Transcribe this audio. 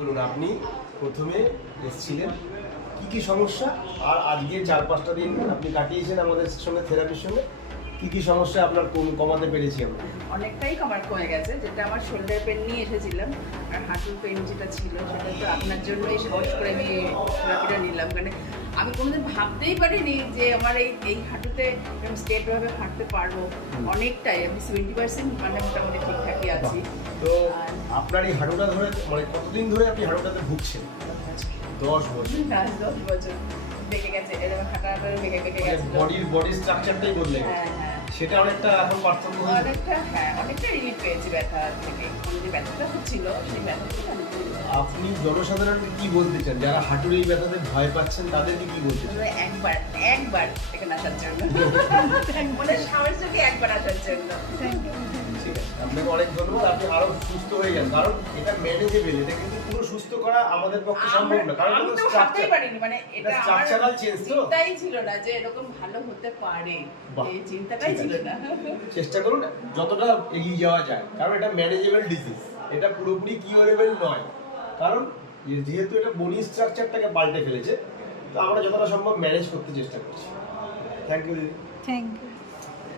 বলুন, আপনি প্রথমে এসেছিলেন কি কি সমস্যা, আর আজকে 4-5টা দিন আপনি কাটিয়েছেন আমাদের সঙ্গে থেরাপির সঙ্গে, কি কি সমস্যা আপনার কমাতে পেরেছি আমরা? অনেকটাই কমে গেছে। যেটা আমার শোল্ডার পেন নিয়ে এসেছিলাম আর হাঁটুর পেন যেটা ছিল সেটা তো আপনার জন্যই সাহস করে আমি থেরাপিটা নিলাম। মানে আমি কোনোদিন ভাবতেই পারিনি যে আমার এই হাঁটুতে আমি স্টেটভাবে হাঁটতে পারবো। অনেকটাই আমি 70% মানে মোটামুটি ঠিকঠাকই আছি। তো আপনার এই হাঁটুটা ধরে মানে কতদিন ধরে আপনি হাঁটুটাতে ভুগছেন? 10 বছর। 10 বছর বেঁকে গেছে, এরকম হাঁটাটা বেঁকে গেছে। বডি স্ট্রাকচারটাই বদলে গেছে। হ্যাঁ, সেটা অনেকটা এখন পার্থক্য হয়েছে। অনেকটা রিলিফ পেয়েছি ব্যথা থেকে। যে ব্যথাটা হচ্ছিল সেই ব্যথা থেকে আপনি জনসাধারণকে কি বলতে চান যারা হাঁটুর এই ব্যথাতে ভয় পাচ্ছেন, তাদেরকে কি বলতে চান? একবার এখানে আসার জন্য মনে সাহস যদি একবার আসার জন্য। ঠিক আছে, আপনাকে অনেক ধন্যবাদ। আপনি আরো সুস্থ হয়ে যান, কারণ এটা ম্যানেজেবল। এটা কিন্তু পুরো সুস্থ করা আমাদের পক্ষে সম্ভব না, কারণ আমি এটা তো ভাবতেই পারিনি, মানে এটা আমার স্ট্রাকচারাল চেঞ্জ। তো চিন্তাই ছিল না যে এরকম ভালো হতে পারে, এই চিন্তাটাই ছিল না। চেষ্টা করুন যতটা এগিয়ে যাওয়া যায়, কারণ এটা ম্যানেজেবল ডিজিজ, এটা পুরোপুরি কিউরেবল নয়। কারণ যেহেতু এটা বডি স্ট্রাকচারটাকে পাল্টে ফেলেছে, তো আমরা যতটা সম্ভব ম্যানেজ করতে চেষ্টা করছি। থ্যাংক ইউ দিদি। Thank you.